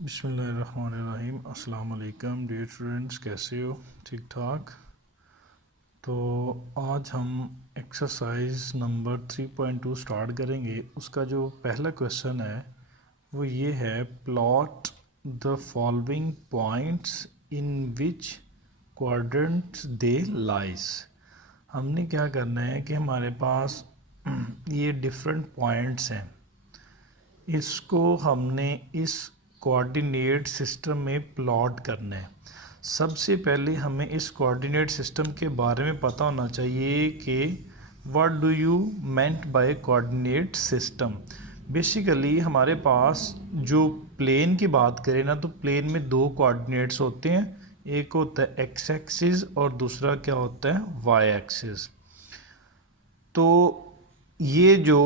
बिस्मिल्लाहिर्रहमानिर्रहीम। अस्सलाम वालेकुम डियर स्टूडेंट्स, कैसे हो? ठीक ठाक। तो आज हम एक्सरसाइज नंबर 3.2 स्टार्ट करेंगे। उसका जो पहला क्वेश्चन है वो ये है, plot the following points in which quadrants they lies. हमने क्या करना है कि हमारे पास ये डिफरेंट पॉइंट्स हैं, इसको हमने इस कोऑर्डिनेट सिस्टम में प्लॉट करना है। सबसे पहले हमें इस कोऑर्डिनेट सिस्टम के बारे में पता होना चाहिए कि what do you meant by coordinate system. Basically हमारे पास जो प्लेन की बात करें ना, तो प्लेन में दो कोऑर्डिनेट्स होते हैं, एक होता है एक्स एक्सिस और दूसरा क्या होता है, वाई एक्सिस। तो ये जो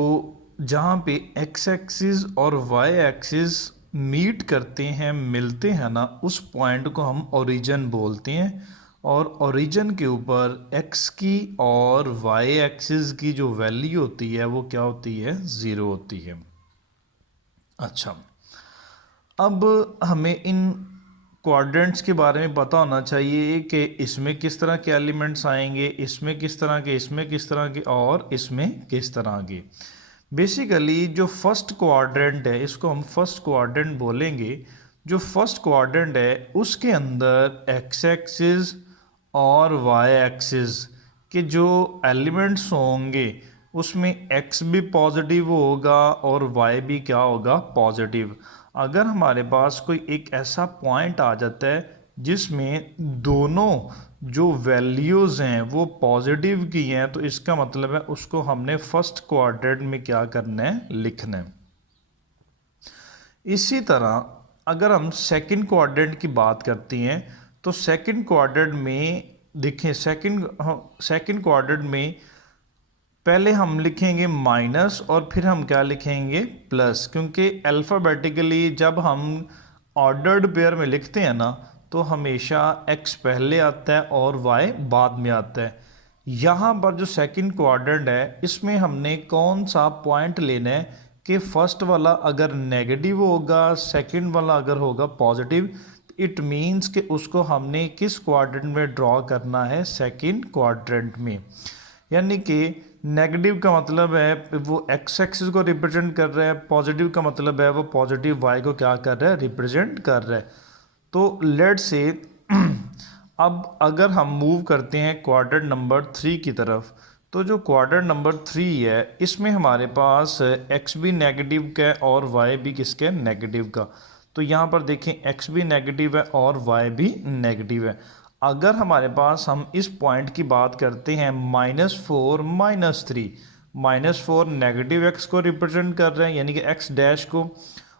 जहाँ पे एक्स एक्सिस और वाई एक्सिस मीट करते हैं, मिलते हैं ना, उस पॉइंट को हम ओरिजिन बोलते हैं। और ओरिजिन के ऊपर एक्स की और वाई एक्सिस की जो वैल्यू होती है वो क्या होती है, ज़ीरो होती है। अच्छा, अब हमें इन क्वाड्रेंट्स के बारे में पता होना चाहिए कि इसमें किस तरह के एलिमेंट्स आएंगे, इसमें किस तरह के, इसमें किस तरह के और इसमें किस तरह के। बेसिकली जो फर्स्ट क्वाड्रेंट है, इसको हम फर्स्ट क्वाड्रेंट बोलेंगे। जो फर्स्ट क्वाड्रेंट है उसके अंदर एक्स एक्सिस और वाई एक्सिस के जो एलिमेंट्स होंगे उसमें एक्स भी पॉजिटिव होगा और वाई भी क्या होगा, पॉजिटिव। अगर हमारे पास कोई एक ऐसा पॉइंट आ जाता है जिसमें दोनों जो वैल्यूज़ हैं वो पॉजिटिव की हैं, तो इसका मतलब है उसको हमने फर्स्ट क्वाड्रेंट में क्या करना है, लिखना है। इसी तरह अगर हम सेकंड क्वाड्रेंट की बात करते हैं तो सेकंड क्वाड्रेंट में देखें, सेकंड क्वाड्रेंट में पहले हम लिखेंगे माइनस और फिर हम क्या लिखेंगे, प्लस। क्योंकि अल्फ़ाबेटिकली जब हम ऑर्डर्ड पेयर में लिखते हैं ना, तो हमेशा x पहले आता है और y बाद में आता है। यहाँ पर जो सेकंड क्वाड्रेंट है इसमें हमने कौन सा पॉइंट लेना है कि फर्स्ट वाला अगर नेगेटिव होगा, सेकंड वाला अगर होगा पॉजिटिव, इट मीन्स कि उसको हमने किस क्वाड्रेंट में ड्रॉ करना है, सेकंड क्वाड्रेंट में। यानी कि नेगेटिव का मतलब है वो एक्स एक्सिस को रिप्रेजेंट कर रहा है, पॉजिटिव का मतलब है वो पॉजिटिव वाई को क्या कर रहा है, रिप्रेजेंट कर रहा है। तो लेट्स से अब अगर हम मूव करते हैं क्वाड्रेंट नंबर 3 की तरफ, तो जो क्वाड्रेंट नंबर 3 है इसमें हमारे पास एक्स भी नेगेटिव का है और वाई भी किसका है, नेगेटिव का। तो यहाँ पर देखें एक्स भी नेगेटिव है और वाई भी नेगेटिव है। अगर हमारे पास हम इस पॉइंट की बात करते हैं -4 -3, -4 नेगेटिव एक्स को रिप्रेजेंट कर रहे हैं यानी कि एक्स डैश को,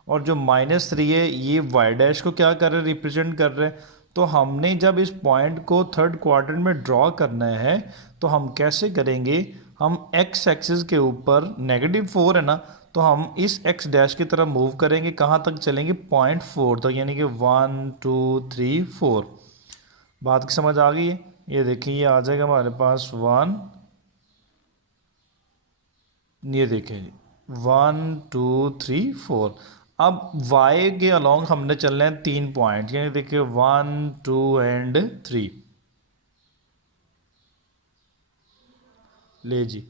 और जो -3 है ये वाई डैश को क्या कर रहे हैं, रिप्रेजेंट कर रहे हैं। तो हमने जब इस पॉइंट को थर्ड क्वाड्रेंट में ड्रॉ करना है तो हम कैसे करेंगे, हम एक्स एक्सिस के ऊपर -4 है ना, तो हम इस एक्स डैश की तरफ मूव करेंगे, कहाँ तक चलेंगे, 0.4 तक, यानी कि 1 2 3 4। बात की समझ आ गई है? ये देखिए ये आ जाएगा हमारे पास 1, ये देखिए 1 2 3 4। अब y के अलोंग हमने चलना है 3 पॉइंट, यानी देखिए 1 2 एंड 3। ले जी,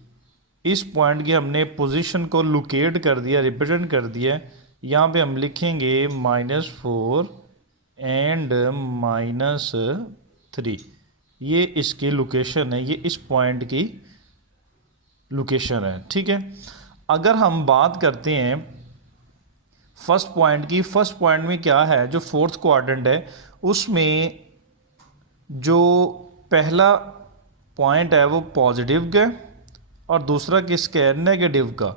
इस पॉइंट की हमने पोजीशन को लोकेट कर दिया, रिप्रेजेंट कर दिया। यहाँ पे हम लिखेंगे -4 एंड -3। ये इसकी लोकेशन है, ये इस पॉइंट की लोकेशन है, ठीक है। अगर हम बात करते हैं फर्स्ट पॉइंट की, फर्स्ट पॉइंट में क्या है, जो फोर्थ क्वाड्रेंट है उसमें जो पहला पॉइंट है वो पॉजिटिव का और दूसरा किसका है, नेगेटिव का।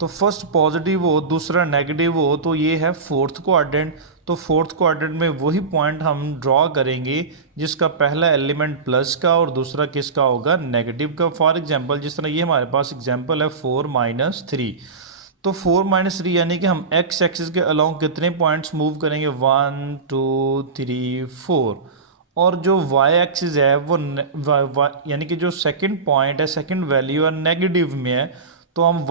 तो फर्स्ट पॉजिटिव हो दूसरा नेगेटिव हो तो ये है फोर्थ क्वाड्रेंट। तो फोर्थ क्वाड्रेंट में वही पॉइंट हम ड्रॉ करेंगे जिसका पहला एलिमेंट प्लस का और दूसरा किसका होगा, नेगेटिव का। फॉर एग्जांपल जिस तरह ये हमारे पास एग्जांपल है 4 -3, तो 4 -3 यानी कि हम एक्स एक्सिस के अलोंग कितने पॉइंट्स मूव करेंगे, 1 2 3 4। और जो y एक्सिस है वो यानी कि जो सेकंड पॉइंट है, सेकंड वैल्यू है नेगेटिव में है, तो हम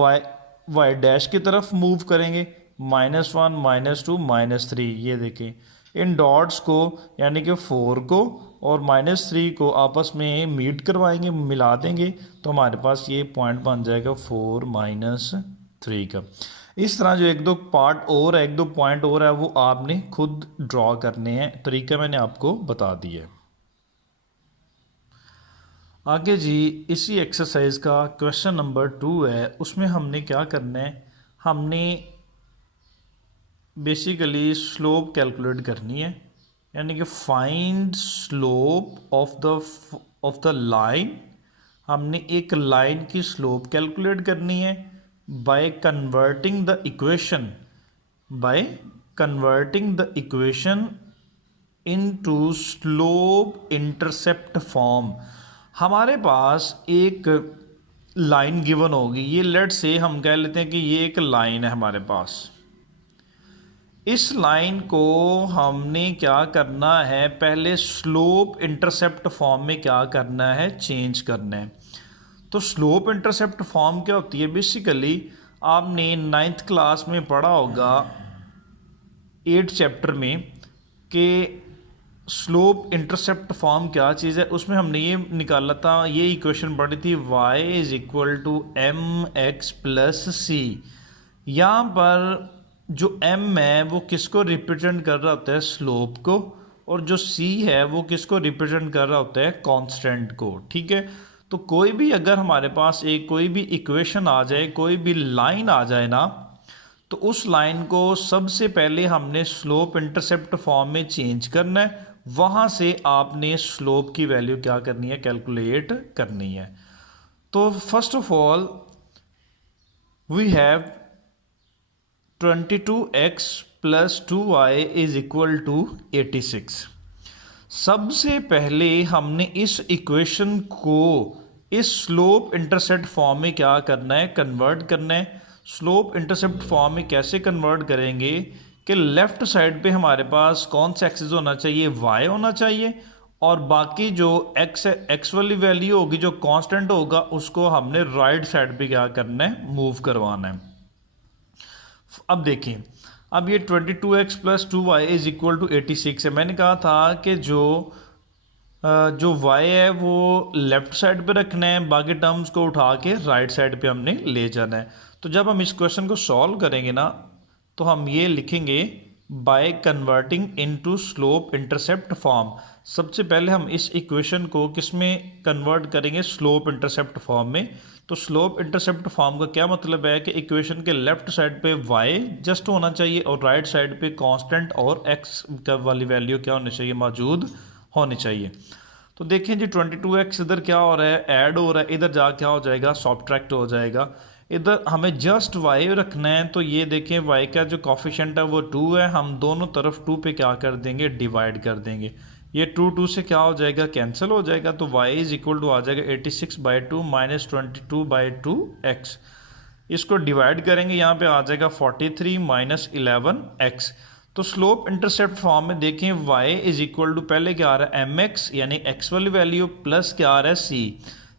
y डैश की तरफ मूव करेंगे, -1 -2 -3, ये देखें इन डॉट्स को यानी कि 4 को और -3 को आपस में मीट करवाएंगे, मिला देंगे, तो हमारे पास ये पॉइंट बन जाएगा 4 -3 का। इस तरह जो एक दो पार्ट और है, एक दो पॉइंट और है, वो आपने खुद ड्रॉ करने हैं। तरीका मैंने आपको बता दिया है। आगे जी इसी एक्सरसाइज का क्वेश्चन नंबर 2 है। उसमें हमने क्या करना है, हमने बेसिकली स्लोप कैलकुलेट करनी है, यानी कि find slope of the line. हमने एक लाइन की स्लोप कैलकुलेट करनी है by converting the equation into slope intercept form. हमारे पास एक लाइन गिवन होगी, ये लेट से हम कह लेते हैं कि ये एक लाइन है हमारे पास। इस लाइन को हमने क्या करना है, पहले स्लोप इंटरसेप्ट फॉर्म में क्या करना है, चेंज करना है। तो स्लोप इंटरसेप्ट फॉर्म क्या होती है, बेसिकली आपने 9th क्लास में पढ़ा होगा 8 चैप्टर में कि स्लोप इंटरसेप्ट फॉर्म क्या चीज़ है। उसमें हमने ये निकाला था, ये इक्वेशन पढ़ी थी, y = mx + c। यहाँ पर जो m है वो किसको रिप्रेजेंट कर रहा होता है, स्लोप को, और जो c है वो किसको रिप्रेजेंट कर रहा होता है, कांस्टेंट को। ठीक है, तो कोई भी अगर हमारे पास एक कोई भी इक्वेशन आ जाए, कोई भी लाइन आ जाए ना, तो उस लाइन को सबसे पहले हमने स्लोप इंटरसेप्ट फॉर्म में चेंज करना है। वहां से आपने स्लोप की वैल्यू क्या करनी है, कैलकुलेट करनी है। तो first of all we have 22x + 2y = 86। सबसे पहले हमने इस इक्वेशन को इस स्लोप इंटरसेप्ट फॉर्म में क्या करना है, कन्वर्ट करना है। स्लोप इंटरसेप्ट फॉर्म में कैसे कन्वर्ट करेंगे कि लेफ्ट साइड पे हमारे पास कौन सा एक्सिस होना चाहिए, y होना चाहिए, और बाकी जो x वाली वैल्यू होगी, जो कांस्टेंट होगा, उसको हमने राइट साइड पे क्या करना है, मूव करवाना है। अब देखें, अब ये 22x + 2y = 86 है। मैंने कहा था कि जो y है वो लेफ्ट साइड पे रखना है, बाकी टर्म्स को उठा के राइट साइड पे हमने ले जाना है। तो जब हम इस क्वेश्चन को सॉल्व करेंगे ना, तो हम ये लिखेंगे by converting into slope intercept form. सबसे पहले हम इस इक्वेशन को किस में कन्वर्ट करेंगे, स्लोप इंटरसेप्ट फॉर्म में। तो स्लोप इंटरसेप्ट फॉर्म का क्या मतलब है कि इक्वेशन के लेफ्ट साइड पे y जस्ट होना चाहिए और राइट साइड पे कांस्टेंट और x वाली वैल्यू क्या होनी चाहिए, मौजूद होनी चाहिए। तो देखें जी 22x इधर क्या हो रहा है, ऐड हो रहा है, इधर जा क्या हो जाएगा, सब्ट्रैक्ट हो जाएगा। इधर हमें जस्ट y रखना है, तो ये देखें y का जो कॉफिशिएंट है वो 2 है, हम दोनों तरफ 2 पे क्या कर देंगे, डिवाइड कर देंगे। ये 2 से क्या हो जाएगा, कैंसिल हो जाएगा। तो y = आ जाएगा 86/2 - 22/2x। इसको डिवाइड करेंगे, यहाँ पे आ जाएगा 43 - 11x। तो स्लोप इंटरसेप्ट फॉर्म में देखें y = पहले क्या आ रहा है, mx यानी x वाली वैल्यू, प्लस क्या आ रहा है, c।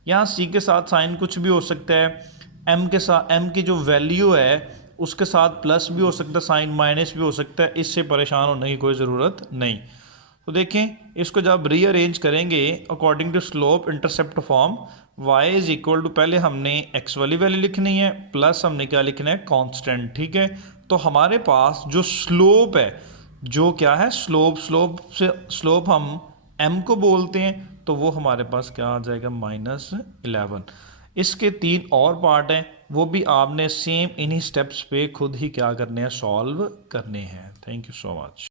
यहाँ c के साथ साइन कुछ भी हो सकता है, m के साथ m की जो वैल्यू है उसके साथ प्लस भी हो सकता है, साइन माइनस भी हो सकता है, इससे परेशान होने की कोई ज़रूरत नहीं। तो देखें इसको जब रीअरेंज करेंगे according to slope intercept form, y = पहले हमने x वाली वैल्यू लिखनी है, प्लस हमने क्या लिखना है, कांस्टेंट। ठीक है, तो हमारे पास जो स्लोप है, जो क्या है, स्लोप हम m को बोलते हैं, तो वो हमारे पास क्या आ जाएगा, -11। इसके 3 और पार्ट हैं, वो भी आपने सेम इन्हीं स्टेप्स पे खुद ही क्या करने हैं, सॉल्व करने हैं। Thank you so much.